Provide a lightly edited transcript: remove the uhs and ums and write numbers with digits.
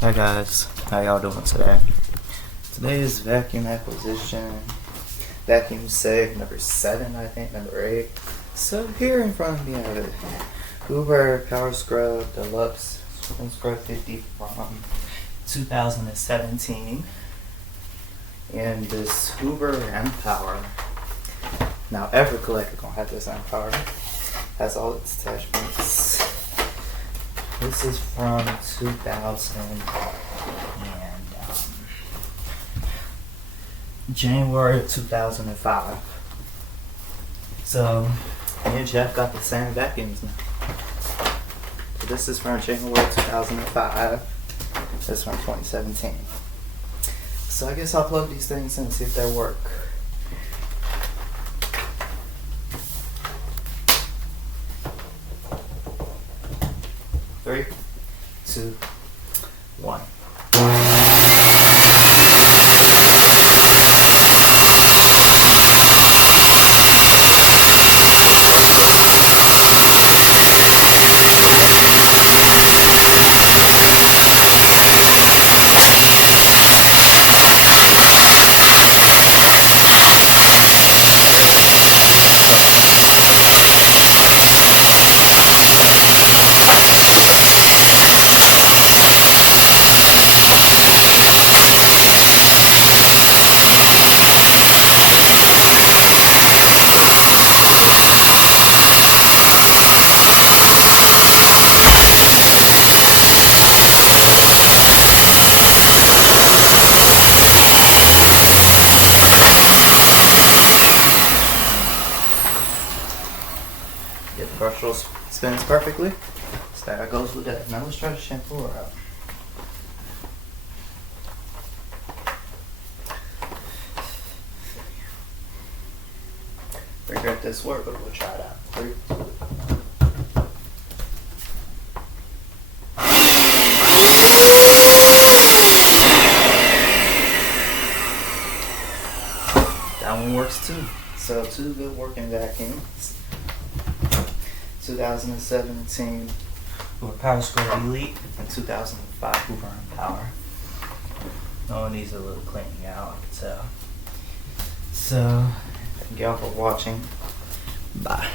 Hi guys, how y'all doing today? Today is vacuum acquisition, vacuum save number 7, I think, number 8. So here in front of me I have a Hoover Powerscrub Deluxe Scrub 50 from 2017. And this Hoover Empower. Now every collector gonna have this Empower. Has all its attachments. This is from 2000 and January of 2005. So me and Jeff got the same vacuums now. So this is from January 2005. This is from 2017. So I guess I'll plug these things in and see if they work. Three, two, one. The brush roll spins perfectly. So there it goes with that. Now let's try to shampoo her out. Regret this work, but we'll try it out. 3, 2, 1. That one works too. So 2 good working vacuums. 2017 Hoover Powerscrub Elite and 2005 Hoover Empower. Oh, these are a little cleaning out, I can tell. So, thank y'all for watching. Bye.